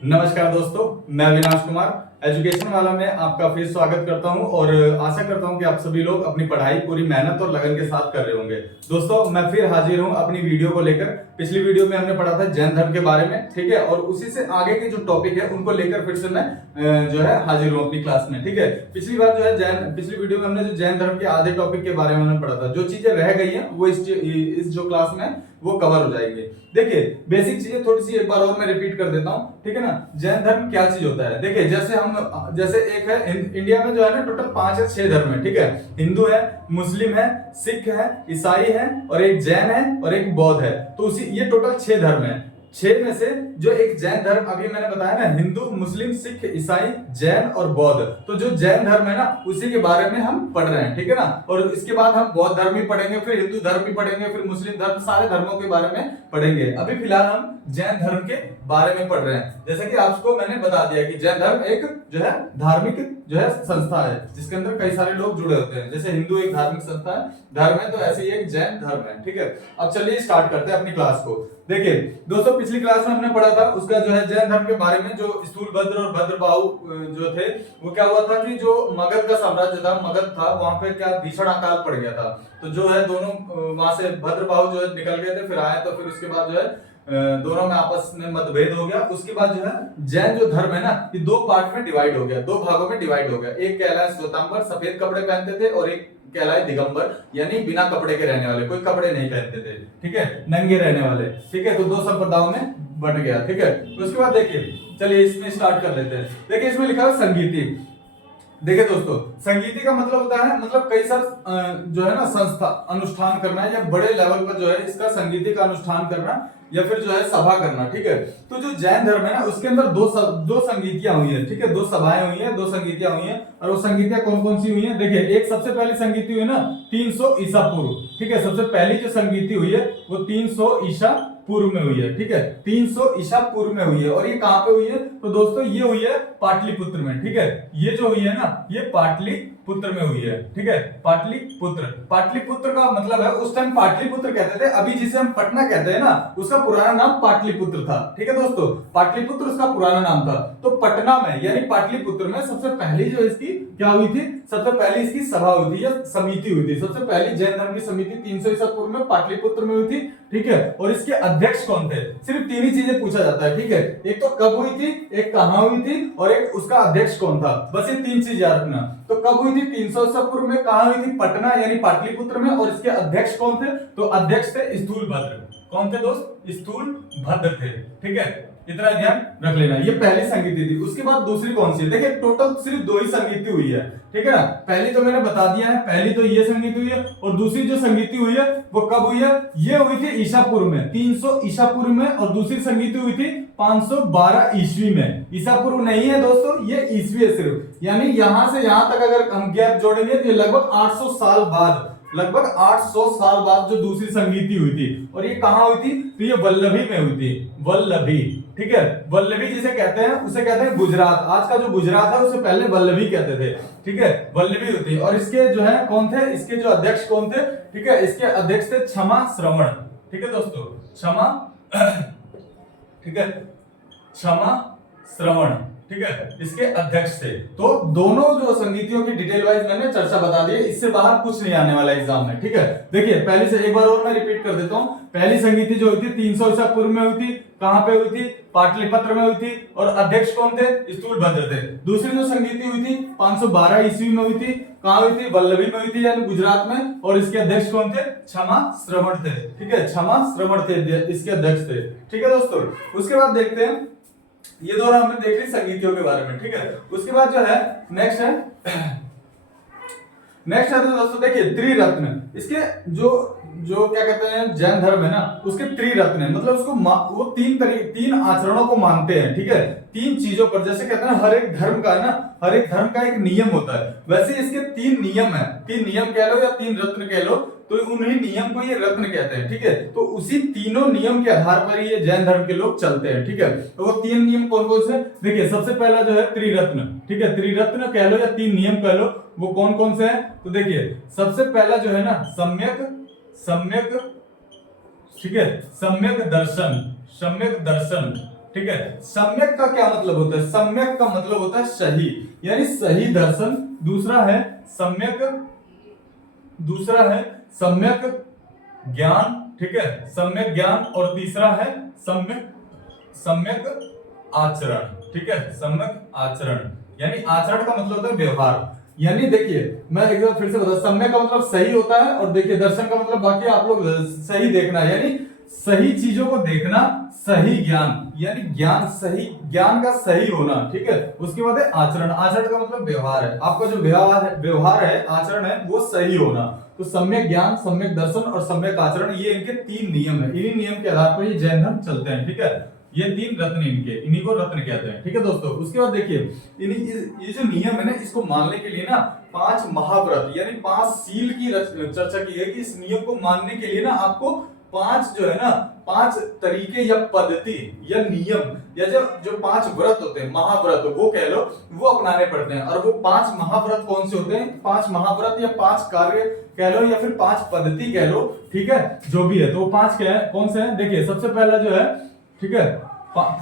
नमस्कार दोस्तों, मैं अविनाश कुमार एजुकेशन वाला में आपका फिर स्वागत करता हूं और आशा करता हूं कि आप सभी लोग अपनी पढ़ाई पूरी मेहनत और लगन के साथ कर रहे होंगे। दोस्तों, मैं फिर हाजिर हूं अपनी वीडियो को लेकर। पिछली वीडियो में हमने पढ़ा था जैन धर्म के बारे में, ठीक है, और उसी से आगे के जो टॉपिक है उनको लेकर फिर से मैं जो है हाजिर हूं अपनी क्लास में, ठीक है। पिछली बार जो है पिछली वीडियो में हमने जो जैन धर्म के आधे टॉपिक के बारे में हमने पढ़ा था। जो चीजें रह गई है वो इस जो क्लास में वो कवर हो जाएंगे। देखिए, बेसिक चीजें थोड़ी सी एक बार और मैं रिपीट कर देता हूं, ठीक है ना। जैन धर्म क्या चीज होता है? देखिए, जैसे एक है इंडिया में जो है ना, टोटल 5 या 6 धर्म है, ठीक है। हिंदू है, मुस्लिम है, सिख है, ईसाई है और एक जैन है और एक बौद्ध है। तो उसी ये टोटल 6 धर्म है। 6 में से जो एक जैन धर्म अभी मैंने बताया ना, हिंदू, मुस्लिम, सिख, ईसाई, जैन और बौद्ध, तो जो जैन धर्म है ना उसी के बारे में हम पढ़ रहे हैं, ठीक है ना। और इसके बाद हम बौद्ध धर्म भी पढ़ेंगे, फिर हिंदू धर्म भी पढ़ेंगे, फिर मुस्लिम धर्म, सारे धर्मों के बारे में पढ़ेंगे। अभी फिलहाल हम जैन धर्म के बारे में पढ़ रहे हैं। जैसे कि आपको मैंने बता दिया कि जैन धर्म एक जो है धार्मिक जो है संस्था है, जिसके अंदर कई सारे लोग जुड़े होते हैं। जैसे हिंदू एक धार्मिक संस्था है, धर्म है, तो ऐसे ही एक जैन धर्म है, ठीक है। अब चलिए स्टार्ट करते हैं अपनी क्लास को। देखिए दोस्तों, पिछली क्लास में हमने पढ़ा था उसका जो है जैन धर्म के बारे में, जो स्थूलभद्र और भद्रबाहु जो थे, वो क्या हुआ था कि जो मगध का साम्राज्य था, मगध था, वहां पे क्या भीषण अकाल पड़ गया था। तो जो है दोनों वहां से भद्रबाहु जो है निकल गए थे, फिर आए, तो फिर उसके बाद जो है दोनों में आपस में मतभेद हो गया। उसके बाद जो है जैन जो धर्म है ना, ये 2 पार्ट में डिवाइड हो गया, 2 भागों में डिवाइड हो गया। एक कहलाए श्वेतांबर, सफेद कपड़े पहनते थे, और एक कहलाए दिगंबर, यानी बिना कपड़े के रहने वाले, कोई कपड़े नहीं पहनते थे, ठीक है, नंगे रहने वाले, ठीक है। तो 2 संप्रदायों में बट गया, ठीक है। उसके बाद देखिए, चलिए इसमें स्टार्ट कर लेते हैं। देखिए इसमें लिखा है संगीति। देखिए दोस्तों, संगीति का मतलब होता है, मतलब कई सारे जो है ना संस्था अनुष्ठान करना, या बड़े लेवल पर जो है इसका संगीति का अनुष्ठान करना, या फिर जो है सभा करना, ठीक है। तो जो जैन धर्म है ना, उसके अंदर दो संगीतियां हुई है, ठीक है, 2 सभाएं हुई है, 2 संगीतियां हुई है। और वो संगीतियां कौन कौन सी हुई है? देखिए, एक सबसे पहली संगीति हुई ना 300 ईसा पूर्व, ठीक है। सबसे पहली जो संगीति हुई है वो 300 ईसा पूर्व में हुई है, ठीक है, 300 ईसा पूर्व में हुई है। और ये कहां पे हुई है? तो दोस्तों ये हुई है पाटलिपुत्र में, ठीक है। ये जो हुई है ना, ये पाटलिपुत्र में हुई है, ठीक है, पाटलिपुत्र। पाटलिपुत्र का मतलब है, उस टाइम पाटलिपुत्र कहते थे, अभी जिसे हम पटना कहते हैं ना, उसका पुराना नाम पाटलिपुत्र था, ठीक है दोस्तों। पाटलिपुत्र उसका पुराना नाम था। तो पटना में यानी पाटलिपुत्र में सबसे पहली जो इसकी क्या हुई थी? सबसे पहली इसकी सभा हुई थी या समिति हुई थी। सबसे पहली जैन धर्म की समिति 300 ईसा पूर्व में पाटलिपुत्र में हुई थी, ठीक है। और इसके अध्यक्ष कौन थे? सिर्फ 3 ही चीजें पूछा जाता है, ठीक है। एक तो कब हुई थी, एक कहां हुई थी, और एक उसका अध्यक्ष कौन था। बस ये 3 चीज याद रखना। तो कब हुई थी? 300 ईसा पूर्व में। कहां हुई थी? पटना यानी पाटलिपुत्र में। और इसके अध्यक्ष कौन थे? तो अध्यक्ष थे स्थूलभद्र। कौन थे दोस्त? स्थूलभद्र थे, ठीक है। इतना ध्यान रख लेना। ये पहली संगीति थी। उसके बाद दूसरी कौन सी? देखिए टोटल सिर्फ 2 ही संगीति हुई है, ठीक है ना। पहली तो मैंने बता दिया है, पहली तो ये संगीति हुई है। और दूसरी जो संगीति हुई है वो कब हुई है? ये हुई थी ईसा पूर्व में, 300 ईसा पूर्व में। और दूसरी संगीति हुई थी 512 ईस्वी में। ईसा पूर्व नहीं है दोस्तों, ये ईस्वी है सिर्फ। यानी यहां से यहां तक अगर हम गैप जोड़ेंगे तो ये लगभग 800 साल बाद, लगभग 800 साल बाद जो दूसरी संगीति हुई थी। और ये कहां हुई थी? तो ये वल्लभी में हुई थी, वल्लभी, ठीक है। वल्लभी जिसे कहते हैं, उसे कहते हैं गुजरात। आज का जो गुजरात है उसे पहले वल्लभी कहते थे, ठीक है, वल्लभी हुई थी। और इसके जो है कौन थे? इसके जो अध्यक्ष कौन थे? ठीक है, इसके अध्यक्ष थे क्षमा श्रवण, ठीक है दोस्तों, क्षमा ठीक है, क्षमा श्रवण, ठीक है, इसके अध्यक्ष थे। तो दोनों जो संगीतियों की डिटेल वाइज मैंने चर्चा बता दी है, इससे बाहर कुछ नहीं आने वाला एग्जाम में, ठीक है। देखिए पहले से एक बार और मैं रिपीट कर देता हूं। पहली संगीति जो हुई थी 300 ईसा पूर्व में हुई थी। कहां पे हुई थी? पाटलिपुत्र में हुई थी। और अध्यक्ष कौन थे? स्थूलभद्र थे। दूसरी जो संगीति हुई थी 512 ईस्वी में हुई थी। कहां हुई थी? वल्लभी में हुई थी, यानी गुजरात में। और इसके अध्यक्ष कौन थे? क्षमा श्रवण थे, ठीक है, क्षमा श्रवण थे इसके अध्यक्ष थे, ठीक है दोस्तों। उसके बाद देखते हैं, ये दोनों हमने देख ली संगीतियों के बारे में, ठीक है। उसके बाद जो है नेक्स्ट है दोस्तों, देखिए त्रिरत्न। इसके जो क्या कहते हैं जैन धर्म है ना, उसके त्रिरत्न है, मतलब उसको वो 3 आचरणों को मानते हैं, ठीक है, 3 चीजों पर। जैसे कहते हैं हर एक धर्म का है ना, हर एक धर्म का एक नियम होता है, वैसे इसके 3 नियम है। 3 नियम कह लो या 3 रत्न कह लो, तो उन्हीं नियम को ये रत्न कहते हैं, ठीक है। तो उसी तीनों नियम के आधार पर ये जैन धर्म के लोग चलते हैं, ठीक है। तो वो 3 नियम कौन कौन से? देखिए सबसे पहला जो है त्रिरत्न, ठीक है, त्रिरत्न कह लो या 3 नियम कह लो, वो कौन कौन से हैं? तो देखिए सबसे पहला जो है ना सम्यक, ठीक है, सम्यक दर्शन, ठीक है। सम्यक का क्या मतलब होता है? सम्यक का मतलब होता है सही, यानी सही दर्शन। दूसरा है सम्यक, दूसरा है सम्यक ज्ञान, ठीक है, सम्यक ज्ञान। और तीसरा है सम्यक सम्यक आचरण, ठीक है, सम्यक आचरण। यानी आचरण का मतलब होता है व्यवहार। यानी देखिए मैं एक बार फिर से बता, सम्यक का मतलब सही होता है, और देखिए दर्शन का मतलब बाकी आप लोग सही देखना, यानी सही चीजों को देखना, सही ज्ञान, यानी ज्ञान, सही ज्ञान का सही होना, ठीक है। उसके बाद है आचरण। आचरण का मतलब व्यवहार है, आपका जो व्यवहार है, आचरण है, वो सही होना। तो सम्यक ज्ञान, सम्यक दर्शन और सम्यक आचरण, ये इनके 3 नियम है। इन्हीं नियम के आधार पर ये जैन धर्म चलते हैं, ठीक है। ये 3 रत्न इनके, इन्हीं को रत्न कहते हैं, ठीक है दोस्तों। उसके बाद देखिए ये जो नियम है ना, इसको मानने के लिए ना 5 महाव्रत यानी 5 सील की चर्चा की है कि इस नियम को मानने के लिए ना आपको 5 जो है ना 5 तरीके या पद्धति या नियम या जो 5 व्रत होते हैं, महाव्रत वो कह लो, वो अपनाने पड़ते हैं। और वो 5 महाव्रत कौन से होते हैं? 5 महाव्रत या 5 कार्य कह लो या फिर 5 पद्धति कह लो, ठीक है, जो भी है। तो वो 5 क्या है, कौन से हैं? देखिए सबसे पहला जो है, ठीक है,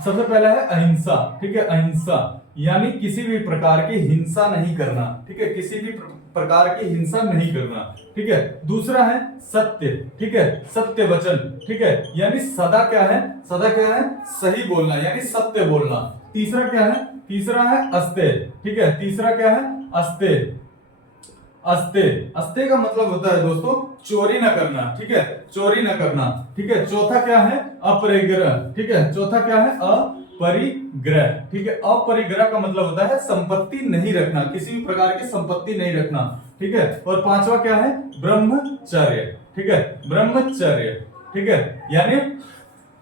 सबसे पहला है अहिंसा, ठीक है, अहिंसा यानी किसी भी प्रकार की हिंसा नहीं करना, ठीक है, किसी भी प्रकार की हिंसा नहीं करना, ठीक है। दूसरा है सत्य, ठीक है, सत्य वचन, ठीक है, यानी सदा क्या है, सदा क्या है, सही बोलना, यानी सत्य बोलना। तीसरा क्या है? तीसरा है अस्तेय, ठीक है, तीसरा क्या है? अस्तेय। अस्तेय, अस्तेय का मतलब होता है दोस्तों चोरी न करना, ठीक है, चोरी न करना, ठीक है। चौथा क्या है? अपरिग्रह, ठीक है, चौथा क्या है? अपरिग्रह, ठीक है। अपरिग्रह का मतलब होता है संपत्ति नहीं रखना, किसी भी प्रकार की संपत्ति नहीं रखना, ठीक है। और पांचवा क्या है? ब्रह्मचर्य, ठीक है, ब्रह्मचर्य, ठीक है, यानी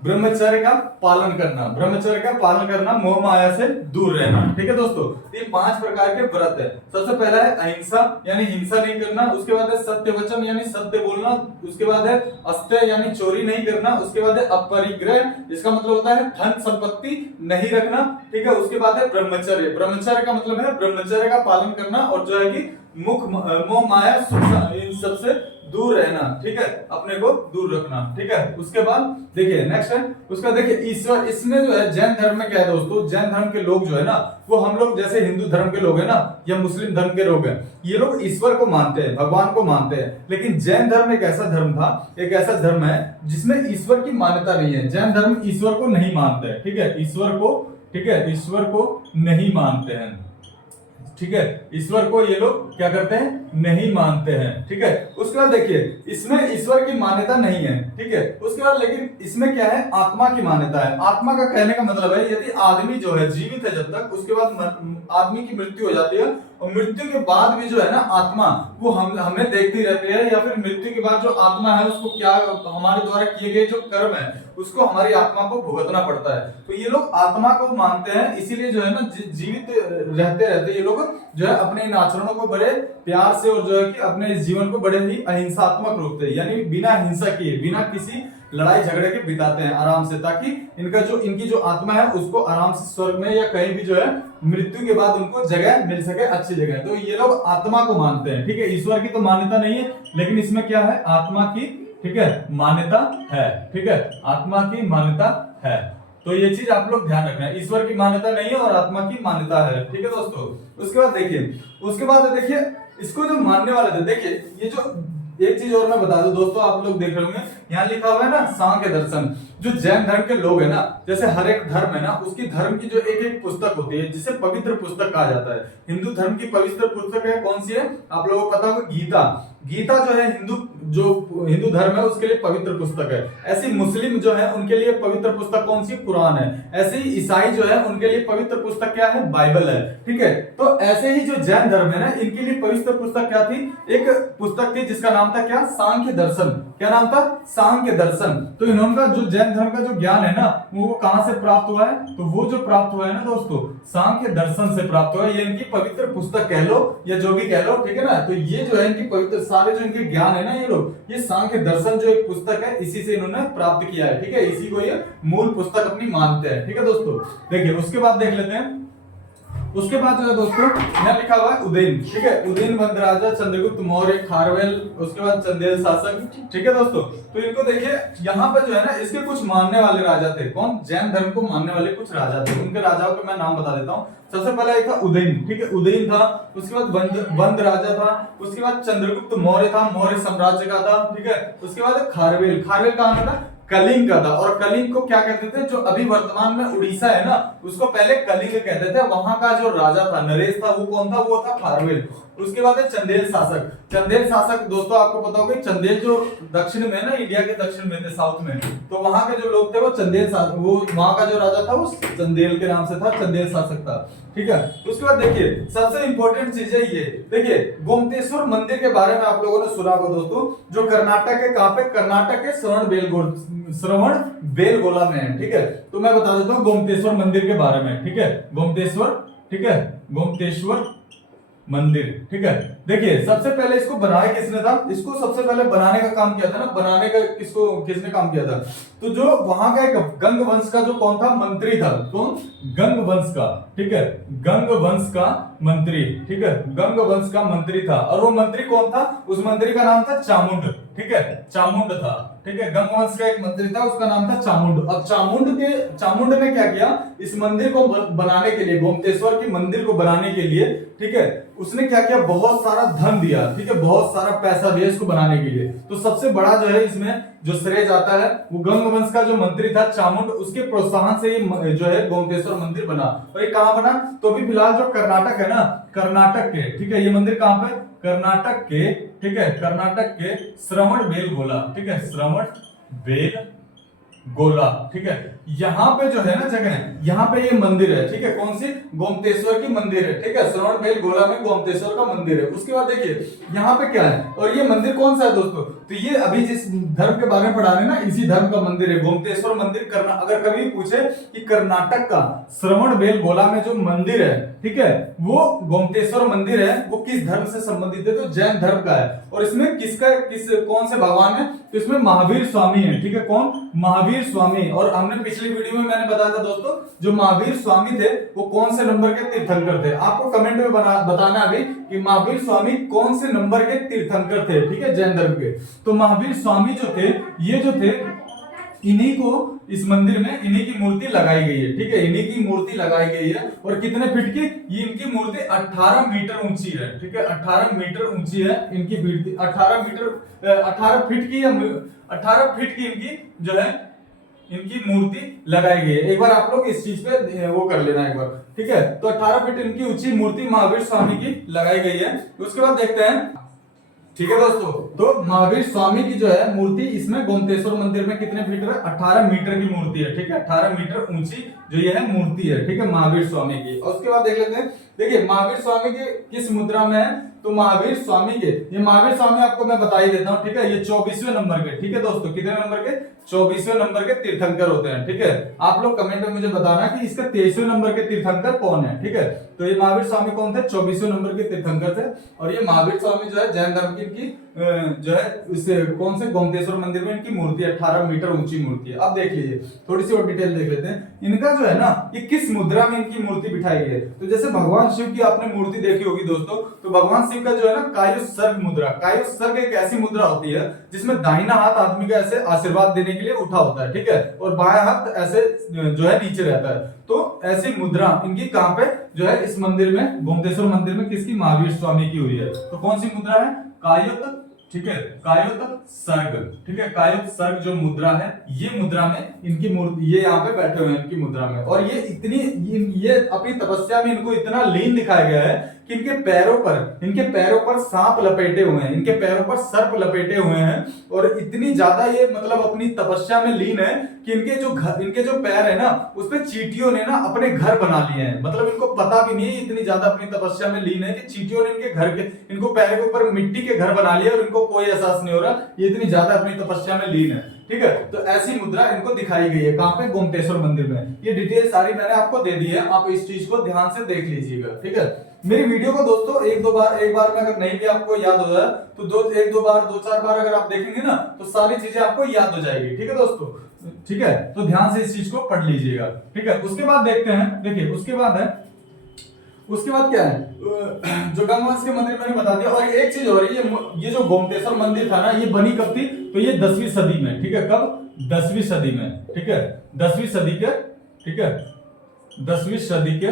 ब्रह्मचर्य का पालन करना, ब्रह्मचर्य का पालन करना, मोह माया से दूर रहना, ठीक है दोस्तों। ये 5 प्रकार के व्रत है। सबसे पहला है अहिंसा यानी हिंसा नहीं करना, उसके बाद है सत्य वचन यानी सत्य बोलना, उसके बाद है अस्तेय यानी चोरी नहीं करना, उसके बाद है अपरिग्रह, इसका मतलब होता है धन संपत्ति नहीं रखना, ठीक है। उसके बाद है ब्रह्मचर्य, ब्रह्मचर्य का मतलब है ब्रह्मचर्य का पालन करना और जो है कि मोह माया इन सबसे दूर रहना, ठीक है, अपने को दूर रखना, ठीक है। उसके बाद देखिए नेक्स्ट है उसका, देखिए ईश्वर। इसमें जो है जैन धर्म में क्या है दोस्तों, जैन धर्म के लोग जो है ना, वो हम लोग जैसे हिंदू धर्म के लोग हैं ना या मुस्लिम धर्म के लोग हैं, ये लोग ईश्वर को मानते हैं, भगवान को मानते हैं। लेकिन जैन धर्म एक ऐसा धर्म था, एक ऐसा धर्म है जिसमें ईश्वर की मान्यता नहीं है। जैन धर्म ईश्वर को नहीं मानते हैं, ठीक है, ईश्वर को, ठीक है, ईश्वर को नहीं मानते हैं, ठीक है, ईश्वर को ये लोग क्या करते हैं? नहीं मानते हैं, ठीक है। उसके बाद देखिए इसमें ईश्वर की मान्यता नहीं है, ठीक है। उसके बाद लेकिन इसमें क्या है? आत्मा की मान्यता है। आत्मा का कहने का मतलब है यदि आदमी जो है जीवित है जब तक, उसके बाद आदमी की मृत्यु हो जाती है और मृत्यु के बाद भी जो है ना आत्मा वो हमें देखती रहती है, या फिर मृत्यु के बाद जो आत्मा है उसको क्या हमारे द्वारा किए गए जो कर्म है उसको हमारी आत्मा को भुगतना पड़ता है। तो ये लोग आत्मा को मानते हैं, इसीलिए जो है ना जीवित रहते रहते ये लोग जो है अपने इन आचरणों को बड़े प्यार से और जो है कि अपने जीवन को बड़े ही अहिंसात्मक रूप से यानी बिना हिंसा किए, बिना किसी लड़ाई झगड़े के बिताते हैं आराम से, ताकि इनकी जो आत्मा है उसको आराम से स्वर्ग में या कहीं भी जो है मृत्यु के बाद उनको जगह मिल सके, अच्छी जगह। तो ये लोग आत्मा को मानते हैं, ठीक है। ईश्वर की तो मान्यता नहीं है, लेकिन इसमें क्या है? आत्मा की, ठीक है, मान्यता है, ठीक है, आत्मा की मान्यता है। तो ये चीज आप लोग ध्यान रखना है, ईश्वर की मान्यता नहीं है और आत्मा की मान्यता है, ठीक है दोस्तों। उसके बाद देखिए इसको जो मानने वाले थे, देखिए ये जो एक चीज और मैं बता दूं दोस्तों, आप लोग देख रहे होंगे यहाँ लिखा हुआ है ना सांख्य दर्शन। जो जैन धर्म के लोग है ना, जैसे हर एक धर्म है ना उसकी धर्म की जो एक एक पुस्तक होती है जिसे पवित्र पुस्तक कहा जाता है। हिंदू धर्म की पवित्र पुस्तक है कौन सी है? आप लोगों को पता होगा, गीता। गीता जो है हिंदू धर्म है उसके लिए पवित्र पुस्तक है। ऐसी मुस्लिम जो है उनके लिए पवित्र पुस्तक कौन सी? कुरान है। ऐसे ही ईसाई जो है उनके लिए पवित्र पुस्तक क्या है? बाइबल है, ठीक है। तो ऐसे ही जो जैन धर्म है ना इनके लिए पवित्र पुस्तक क्या थी? एक पुस्तक थी जिसका नाम था क्या? सांख्य दर्शन। क्या नाम था? सांख्य दर्शन। तो इन्होंने जो जैन धर्म का जो ज्ञान है ना वो कहां से प्राप्त हुआ है? तो वो जो प्राप्त हुआ है ना दोस्तों सांख्य दर्शन से प्राप्त हुआ है। ये इनकी पवित्र पुस्तक कह लो या जो भी कह लो, ठीक है ना। तो ये जो है इनकी पवित्र सारे जो इनके ज्ञान है ना ये लोग, ये सांख्य दर्शन जो एक पुस्तक है इसी से इन्होंने प्राप्त किया है, ठीक है। इसी को ये मूल पुस्तक अपनी मानते हैं, ठीक है दोस्तों। देखिए उसके बाद देख लेते हैं उसके बाद जो है दोस्तों यहाँ लिखा हुआ है उदयन, ठीक है, उदयन वंश राजा चंद्रगुप्त मौर्य खारवेल, उसके बाद चंदेल शासक, ठीक है दोस्तों। तो इनको देखिए यहाँ पे जो है ना इसके कुछ मानने वाले राजा थे, कौन, जैन धर्म को मानने वाले कुछ राजा थे, उनके राजाओं के मैं नाम बता देता हूँ। सबसे पहला एक था उदयन, ठीक है, उदयन था, उसके बाद वंद राजा था, उसके बाद चंद्रगुप्त मौर्य था, मौर्य साम्राज्य का था, ठीक है, उसके बाद खारवेल, खारवेल कहाँ का था, कलिंग का था। और कलिंग को क्या कहते थे, जो अभी वर्तमान में उड़ीसा है ना, उसको पहले कलिंग कहते थे। वहां का जो राजा था, नरेश था, वो कौन था, वो था खारवेल। उसके बाद है चंदेल शासक। चंदेल शासक दोस्तों आपको पता होगा, चंदेल जो दक्षिण में ना, इंडिया के दक्षिण में थे, साउथ में, तो वहां के जो लोग थे वो चंदेल शासक, वो वहां का जो राजा था वो चंदेल के नाम से था, चंदेल शासक था, ठीक है। उसके बाद देखिए सबसे इंपॉर्टेंट चीज है ये, देखिए गोमतेश्वर मंदिर के बारे में आप लोगों ने सुना होगा दोस्तों, जो कर्नाटक के, कहां पे, कर्नाटक के श्रवणबेलगोला में है, ठीक है। तो मैं बता देता हूँ गोमतेश्वर मंदिर के बारे में, ठीक है, गोमतेश्वर, ठीक है, गोमतेश्वर मंदिर, ठीक है। देखिए सबसे पहले इसको बनाया किसने था, इसको सबसे पहले बनाने का काम किया था ना, बनाने का किसको, किसने काम किया था, तो जो वहां का एक गंग वंश का जो कौन था, मंत्री था, कौन, गंग वंश का, ठीक है, गंग वंश का मंत्री, ठीक है, गंग वंश का मंत्री था। और वो मंत्री कौन था, उस मंत्री का नाम था चामुंड, ठीक है, चामुंड था, ठीक है, गंग वंश का एक मंत्री था, उसका नाम था चामुंड। अब चामुंड ने क्या किया, इस मंदिर को बनाने के लिए, गोमतेश्वर की मंदिर को बनाने के लिए, ठीक है, उसने क्या किया, बहुत सारा धन दिया, ठीक है, बहुत सारा पैसा दिया इसको बनाने के लिए। तो सबसे बड़ा जो है इसमें जो श्रेय जाता है वो गंग वंश का जो मंत्री था चामुंड, उसके प्रोत्साहन से ये जो है गोमतेश्वर मंदिर बना। और ये कहां बना, तो अभी फिलहाल जो कर्नाटक है ना, कर्नाटक के, ठीक है, ये मंदिर कहां पे, कर्नाटक के, ठीक है, कर्नाटक के श्रवणबेलगोला, ठीक है, श्रवणबेलगोला, ठीक है, यहाँ पे जो है ना जगह, यहाँ पे ये मंदिर है, ठीक है, कौन सी, गोमतेश्वर की मंदिर है, ठीक है, श्रवणबेलगोला में गोमतेश्वर का मंदिर है। उसके बाद देखिए यहाँ पे क्या है, और ये मंदिर कौन सा है दोस्तों, तो ये अभी जिस धर्म के बारे में पढ़ा रहे हैं ना, इसी धर्म का मंदिर है, गोमतेश्वर मंदिर। अगर कभी पूछे कि कर्नाटक का श्रवणबेलगोला में जो मंदिर है, ठीक है, वो गोमतेश्वर मंदिर है, वो किस धर्म से संबंधित है, तो जैन धर्म का है। और इसमें कौन से भगवान है, तो इसमें महावीर स्वामी है, ठीक है, कौन, महावीर स्वामी। और हमने पिछली वीडियो में मैंने बताया था दोस्तों, जो महावीर स्वामी थे वो कौन से नंबर के तीर्थंकर थे, आपको कमेंट में बताना अभी कि महावीर स्वामी कौन से नंबर के तीर्थंकर थे, ठीक है, जैन धर्म के। तो महावीर स्वामी जो थे, ये जो थे, इन्हीं को इस मंदिर में इन्हीं की मूर्ति लगाई गई है, ठीक है, इन्हीं की मूर्ति लगाई गई है। और कितने फीट की, ये इनकी मूर्ति 18 मीटर ऊंची है, ठीक है, 18 मीटर ऊंची है इनकी मूर्ति, 18 फीट की, 18 फीट की इनकी जो है इनकी मूर्ति लगाई गई है। एक बार आप लोग इस चीज पे वो कर लेना एक बार, ठीक है। तो 18 फीट इनकी ऊंची मूर्ति महावीर स्वामी की लगाई गई है। उसके बाद देखते हैं, ठीक है दोस्तों, तो महावीर स्वामी की जो है मूर्ति इसमें गोमतेश्वर मंदिर में कितने फीट है, 18 मीटर की मूर्ति है, ठीक है, 18 मीटर ऊंची जो ये है मूर्ति है, ठीक है, महावीर स्वामी की। और उसके बाद देख लेते हैं, देखिए महावीर स्वामी के किस मुद्रा में है, तो महावीर स्वामी के, ये महावीर स्वामी आपको मैं बता ही देता हूँ, ठीक है, ये 24वें नंबर के, ठीक है दोस्तों, कितने नंबर के, 24वें नंबर के तीर्थंकर होते हैं, ठीक है। आप लोग कमेंट में मुझे बताना कि इसका 23वें नंबर के तीर्थंकर कौन है, ठीक है। तो ये महावीर स्वामी कौन थे, 24वें नंबर के तीर्थंकर थे। और ये महावीर स्वामी जो है जैन धर्म की इनकी जो है इस कौन से गोमतेश्वर मंदिर में इनकी मूर्ति 18 मीटर ऊंची मूर्ति है। अब देख लीजिए थोड़ी सी और डिटेल देख लेते हैं, इनका जो है ना ये किस मुद्रा में इनकी मूर्ति बिठाई गई है। तो जैसे भगवान शिव की आपने मूर्ति देखी होगी दोस्तों, तो भगवान शिव का जो है ना कायोत्सर्ग मुद्रा, कायोत्सर्ग एक ऐसी मुद्रा होती है जिसमें दाहिना हाथ आदमी का ऐसे आशीर्वाद देने के लिए उठा होता है, ठीक है, और बायां हाथ ऐसे जो है नीचे रहता है। तो ऐसी मुद्रा इनकी कहां पे जो है इस मंदिर में, गोमतेश्वर मंदिर में किसकी, महावीर स्वामी की हुई है। तो कौन सी मुद्रा है, कायोत, ठीक है, कायोत सर्ग, ठीक है, कायोत सर्ग जो मुद्रा है, ये मुद्रा में इनकी मूर्ति, ये यहाँ पे बैठे हुए हैं इनकी मुद्रा में। और ये ये अपनी तपस्या में इनको इतना लीन दिखाया गया है कि इनके पैरों पर सांप लपेटे हुए हैं, इनके पैरों पर सर्प लपेटे हुए हैं। और इतनी ज्यादा ये मतलब अपनी तपस्या में लीन है कि इनके जो पैर है ना, उस पे चींटियों ने ना अपने घर बना लिए हैं। मतलब इनको पता भी नहीं है, इतनी ज्यादा अपनी तपस्या में लीन है कि चींटियों ने इनको पैर के ऊपर मिट्टी के घर बना लिया और इनको कोई एहसास नहीं हो रहा, ये इतनी ज्यादा अपनी तपस्या में लीन है, ठीक है। तो ऐसी मुद्रा इनको दिखाई गई है, कहां पे, गोमतेश्वर मंदिर में। ये डिटेल सारी मैंने आपको दे दी है, आप इस चीज को ध्यान से देख लीजिएगा, ठीक है। मेरी वीडियो को दोस्तों एक बार में अगर नहीं भी आपको याद हो जाए तो दो चार बार अगर आप देखेंगे ना तो सारी चीजें आपको याद हो जाएगी, ठीक है दोस्तों, ठीक है। तो ध्यान से इस चीज को पढ़ लीजिएगा, ठीक है। उसके बाद देखते हैं, देखिए उसके बाद है उसके बाद क्या है, जो गंगवंश के मंदिर मैंने बता दिया। और एक चीज और ये जो गोमतेश्वर मंदिर था ना, ये बनी कब थी, तो ये 10वीं सदी में, ठीक है, कब, 10वीं सदी में, ठीक है, 10वीं सदी के, ठीक है, 10वीं सदी के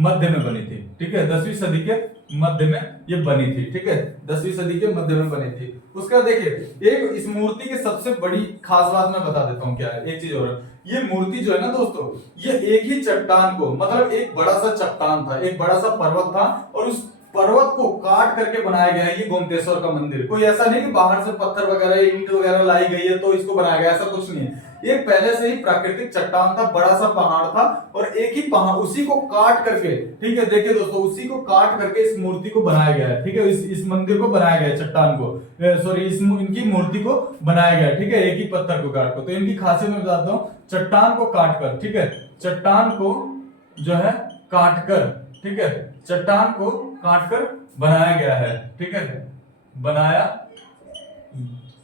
मध्य में बनी थी, ठीक है, 10वीं सदी के मध्य में ये बनी थी, ठीक है, 10वीं सदी के मध्य में बनी थी। उसका देखिए एक इस मूर्ति की सबसे बड़ी खास बात मैं बता देता हूँ क्या है, एक चीज और, ये मूर्ति जो है ना दोस्तों, ये एक ही चट्टान को, मतलब एक बड़ा सा चट्टान था, एक बड़ा सा पर्वत था, और उस पर्वत को काट करके बनाया गया है ये गोमतेश्वर का मंदिर। कोई ऐसा नहीं कि बाहर से पत्थर वगैरह ईंट वगैरह लाई गई है तो इसको बनाया गया, ऐसा कुछ नहीं है। ये पहले से ही प्राकृतिक चट्टान था, बड़ा सा पहाड़ था, और एक ही पहाड़, उसी को काट करके, ठीक है, देखिए दोस्तों, उसी को काट करके इस मूर्ति को बनाया गया है, ठीक है, इस मंदिर को बनाया गया है, चट्टान को, सॉरी, इनकी मूर्ति को बनाया गया है, ठीक है, एक ही पत्थर को काट कर। तो इनकी खासियत मैं बताता हूँ, चट्टान को काट कर, ठीक है, चट्टान को जो है काट कर, ठीक है, चट्टान को काट कर बनाया गया है, ठीक है,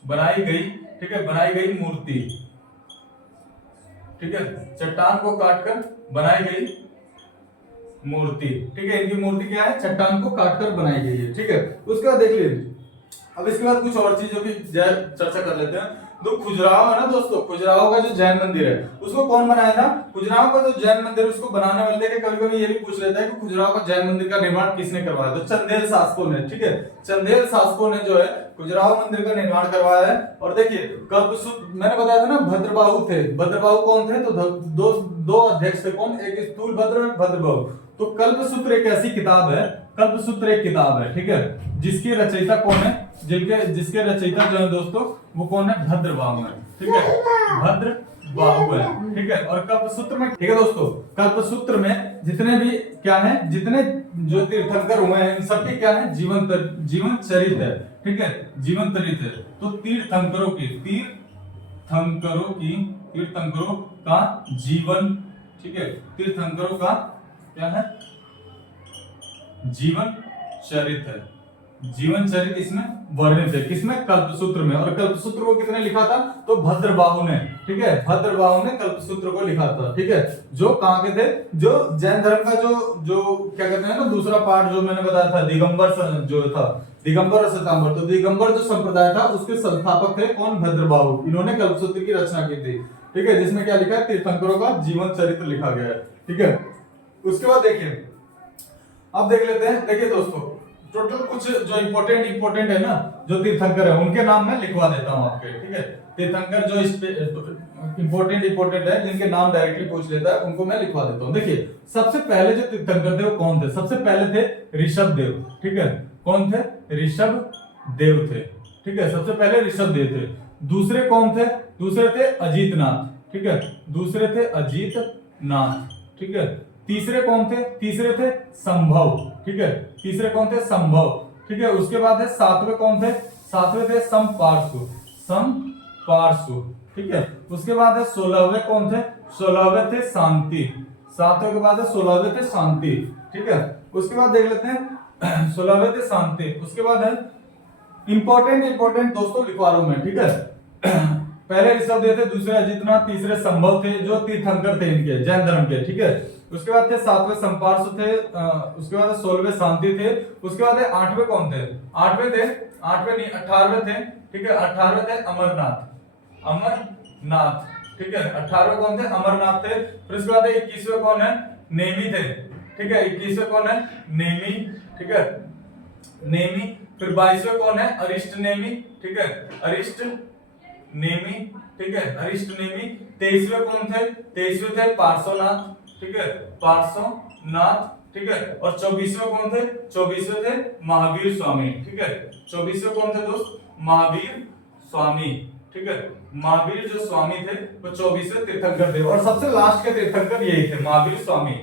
बनाई गई, ठीक है, बनाई गई मूर्ति, ठीक है, चट्टान को काटकर बनाई गई मूर्ति, ठीक है, इनकी मूर्ति क्या है, चट्टान को काटकर बनाई गई है, ठीक है। उसके बाद देख लीजिए, अब इसके बाद कुछ और चीजों की चर्चा कर लेते हैं। तो खजुराहो है ना दोस्तों, खजुराहो का जो जैन मंदिर है उसको कौन बनाया था, खजुराहो का जो जैन मंदिर उसको बनाने वाले के कभी कभी ये भी पूछ लेता है कि खजुराहो का जैन मंदिर का निर्माण किसने करवाया, तो चंदेल शासकों ने, ठीक है, चंदेल शासकों ने जो है खजुराहो मंदिर का निर्माण करवाया है। और देखिए कल्पसूत्र मैंने बताया था ना, भद्रबाहु थे, भद्रबाहु कौन थे, तो दो अध्यक्ष थे, कौन, एक स्थूलभद्र और भद्रबाहु। तो कल्पसूत्र एक ऐसी किताब है, कल्पसूत्र एक किताब है, ठीक है, जिसकी रचयिता कौन है, जिसके रचयिता जो है दोस्तों वो कौन है, भद्रबाहु है, ठीक है, भद्रबाहु है, ठीक है। और कल्पसूत्र में, ठीक है दोस्तों, कल्पसूत्र में जितने भी क्या है, जितने जो तीर्थंकर हुए हैं इन सबके क्या है, जीवन चरित्र है, ठीक है, जीवन चरित्र है। तो तीर्थंकरों का जीवन, ठीक है, तीर्थंकरों का क्या है, जीवन चरित्र है, जीवन चरित्र इसमें वर्णित है, किसमें, कल्पसूत्र में। और कल्पसूत्र को किसने लिखा था, तो भद्रबाहु ने, ठीक है, भद्रबाहु ने कल्पसूत्र को लिखा था, ठीक है। जो कहाँ के थे, जो जैन धर्म का जो क्या कहते हैं ना, दूसरा पार्ट जो मैंने बताया था, दिगंबर जो था, दिगंबर और श्वेतांबर, तो दिगंबर जो संप्रदाय था उसके संस्थापक थे कौन, भद्रबाहु। इन्होंने कल्पसूत्र की रचना की थी, ठीक है, जिसमें क्या लिखा है, तीर्थंकरों का जीवन चरित्र लिखा गया है, ठीक है। उसके बाद देखिए, अब देख लेते हैं, देखिए दोस्तों, टोटल कुछ जो इंपोर्टेंट है ना, जो तीर्थंकर है उनके नाम मैं लिखवा देता हूं आपके, ठीक है, तीर्थंकर जो इंपोर्टेंट है, जिनके नाम डायरेक्टली पूछ लेता है उनको मैं लिखवा देता हूं। देखिए सबसे पहले जो तीर्थंकर थे वो कौन थे, सबसे पहले थे ऋषभ देव, ठीक है, कौन थे, ऋषभ देव थे, ठीक है, सबसे पहले ऋषभ देव थे। दूसरे कौन थे, दूसरे थे अजीतनाथ, ठीक है, दूसरे थे अजीतनाथ, ठीक है। तीसरे कौन थे, तीसरे थे संभव, ठीक है, तीसरे कौन थे, संभव, ठीक है। उसके बाद है सातवें कौन थे, सातवें थे संपार्श्व, ठीक है। उसके बाद है 16वें कौन थे, 16वें थे शांति, सातवें के बाद है 16वें थे शांति, ठीक है। उसके बाद देख लेते हैं 16वें थे शांति। उसके बाद है इंपॉर्टेंट दोस्तों लिखवा रहा हूं मैं, ठीक है। पहले ऋषभ देव थे, दूसरे अजितनाथ, तीसरे संभव थे, जो तीर्थंकर थे इनके जैन धर्म के, ठीक है। उसके बाद थे सातवें संपार्श्व थे, उसके बाद 16वें शांति थे। उसके बाद आठवें कौन थे, आठवें नहीं 18वें थे, ठीक है, 18वें थे अमरनाथ, ठीक है, 18वें कौन थे, अमरनाथ थे। फिर उसके बाद 21वें कौन है, नेमी थे, ठीक है, 21वें कौन है, नेमी, ठीक है, नेमी। फिर 22वें कौन है, अरिष्ट नेमी, ठीक है, अरिष्ट नेमी, ठीक है, अरिष्ट नेमी। 23वें कौन थे, 23वें थे पार्श्वनाथ, ठीक है, पार्श्वनाथ, ठीक है। और 24वें कौन थे, 24वें थे महावीर स्वामी, ठीक है, 24वें कौन थे दोस्त, महावीर स्वामी, ठीक है, महावीर जो स्वामी थे वो 24वें तीर्थंकर थे। और सबसे लास्ट के तीर्थंकर यही थे, महावीर स्वामी।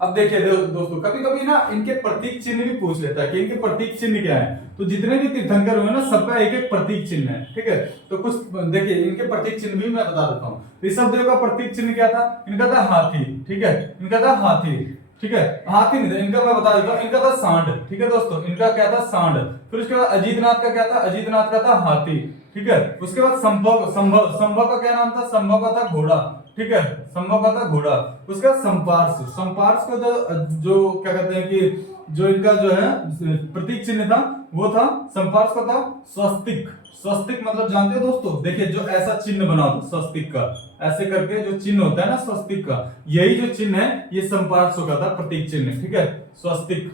अब देखिए दोस्तों, कभी कभी ना इनके प्रतीक चिन्ह भी पूछ लेता है कि इनके प्रतीक चिन्ह क्या है। तो जितने भी तीर्थंकर हुए ना, सबका एक एक प्रतीक चिन्ह है, ठीक है। तो कुछ देखिए इनके प्रतीक चिन्ह भी मैं बता देता हूँ। ऋषभ देव का प्रतीक चिन्ह क्या था, इनका था हाथी, ठीक है, इनका था हाथी, ठीक है, हाथी नहीं था इनका, मैं बता देता हूँ, इनका था सांड, ठीक है दोस्तों, इनका क्या था, सांड। फिर उसके बाद अजीतनाथ का क्या था, अजीतनाथ का था हाथी, ठीक है। उसके बाद संभव का क्या नाम था, संभव का था घोड़ा, ठीक है, संभव का था घोड़ा। उसका संपार्श्व, संपार्श्व को जो क्या कहते हैं कि जो इनका जो है प्रतीक चिन्ह था वो था, संपार्श्व का था स्वस्तिक। स्वस्तिक मतलब जानते हो दोस्तों, देखिए जो ऐसा चिन्ह बना होता है स्वस्तिक का, ऐसे करके जो चिन्ह होता है ना स्वस्तिक का, यही जो चिन्ह है ये संपार्श्व का था प्रतीक चिन्ह, ठीक है, स्वस्तिक।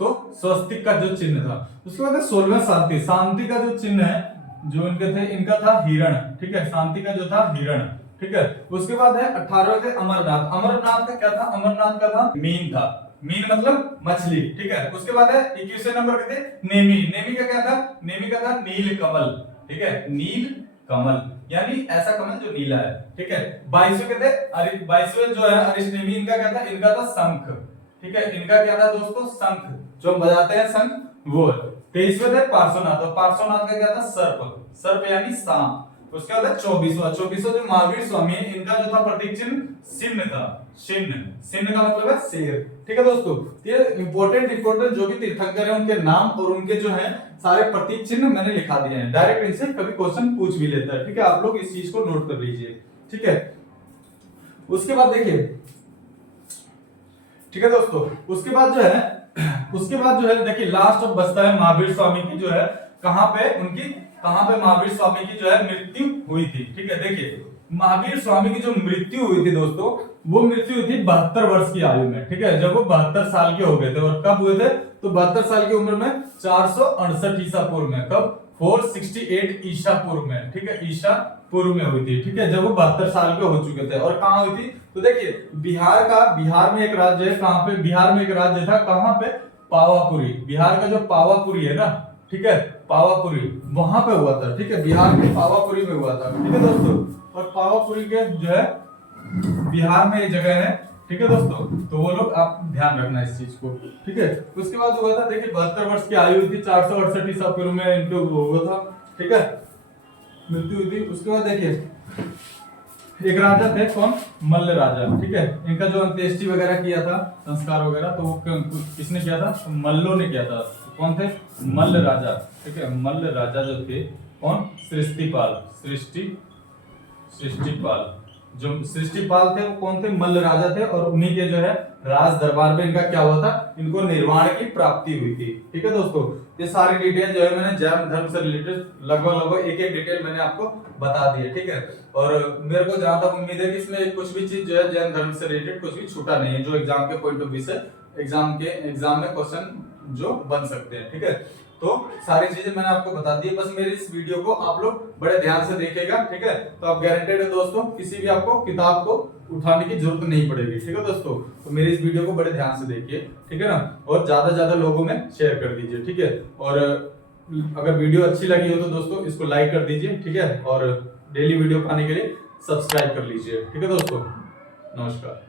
तो स्वस्तिक का जो चिन्ह था। उसके बाद 16वां शांति, शांति का जो चिन्ह है जो इनके थे, इनका था हिरण, ठीक है, शांति का जो था हिरण, ठीक है। उसके बाद है 18वें थे अमरनाथ। अमरनाथ का क्या था, अमरनाथ का था मीन था, मीन मतलब मछली, ठीक है। उसके बाद है 21वें नंबर पे थे नेमी। नेमी का क्या था, नेमी का था नील कमल, ठीक है, नील कमल यानी ऐसा कमल जो नीला है, ठीक है। 22वें के थे 22वें जो है अरिष्टनेमी, इनका क्या था, इनका था शंख, ठीक है, इनका क्या था दोस्तों, शंख जो हम बजाते हैं शंख वो है। 23वें थे पार्श्वनाथ, और पार्श्वनाथ का क्या था, सर्प, सर्प यानी सांप। उसके बाद 24वां जो महावीर स्वामी है, इनका जो था प्रतीक चिन्ह सिंह था, सिंह, सिंह का मतलब है शेर, ठीक है दोस्तों। ये इंपॉर्टेंट जो भी तीर्थंकर हैं उनके नाम और उनके जो है सारे प्रतीक चिन्ह मैंने लिखा दिए हैं, डायरेक्ट इनसे कभी क्वेश्चन पूछ भी लेता है, ठीक है, आप लोग इस चीज को नोट कर लीजिए, ठीक है। उसके बाद देखिए, ठीक है दोस्तों, उसके बाद जो है देखिए लास्ट अब बचता है महावीर स्वामी की जो है कहां पे महावीर स्वामी की जो है मृत्यु हुई थी, ठीक है। देखिए महावीर स्वामी की जो मृत्यु हुई थी दोस्तों, वो मृत्यु हुई थी 72 वर्ष की आयु में, ठीक है, जब वो 72 साल के हो गए थे। और कब हुए थे, तो 72 साल की उम्र में 468 ईसा पूर्व में, कब 468 ईसा पूर्व में, ठीक है, ईसा पूर्व में हुई थी, ठीक है, जब वो 72 साल के हो चुके थे। और कहां हुई थी, तो देखिए बिहार में एक राज्य है, कहां पे, बिहार में एक राज्य था, कहां पे, पावापुरी, बिहार का जो पावापुरी है ना, ठीक है, पावापुरी वहां पे हुआ था, ठीक है, बिहार के पावापुरी में हुआ था, ठीक है दोस्तों। और पावापुरी के जो है बिहार में एक जगह है, ठीक है दोस्तों, तो वो लोग आप ध्यान रखना इस चीज को, ठीक है। उसके बाद हुआ था, देखिए 72 वर्ष की आयु थी, 468 ईसा पूर्व में इनको हुआ था, ठीक है, मृत्यु हुई थी। उसके बाद देखिए एक राजा थे, कौन, मल्ल राजा, ठीक है, इनका जो अंत्येष्टि वगैरह किया था, संस्कार वगैरह, तो वो किसने किया था, मल्लों ने किया था। कौन थे, मल्ल राजा, ठीक है, मल्ल राजा जो थे, कौन, सृष्टिपाल, सृष्टिपाल जो सृष्टिपाल थे वो कौन थे, मल्ल राजा थे। और उन्हीं के जो है राज दरबार में इनका क्या हुआ था, इनको निर्वाण की प्राप्ति हुई थी, ठीक है दोस्तों। ये सारी डिटेल जो है मैंने जैन धर्म से रिलेटेड लगभग एक डिटेल मैंने आपको बता दी है, ठीक है। और मेरे को जहां तक उम्मीद है कि इसमें कुछ भी चीज जो है जैन धर्म से रिलेटेड कुछ भी छूटा नहीं है, जो एग्जाम के पॉइंट ऑफ व्यू से एग्जाम में क्वेश्चन जो बन सकते हैं, ठीक है। तो सारी चीजें मैंने आपको बता दी है, बस मेरी इस वीडियो को आप लोग बड़े ध्यान से देखिएगा, ठीक है। तो आप गारंटेड है दोस्तों, किसी भी आपको किताब को उठाने की जरूरत नहीं पड़ेगी, ठीक है दोस्तों। तो मेरी इस वीडियो को बड़े ध्यान से देखिए, ठीक है ना, और ज्यादा से ज्यादा लोगों में शेयर कर दीजिए, ठीक है। और अगर वीडियो अच्छी लगी हो तो दोस्तों इसको लाइक कर दीजिए, ठीक है, और डेली वीडियो पाने के लिए सब्सक्राइब कर लीजिए, ठीक है दोस्तों। नमस्कार।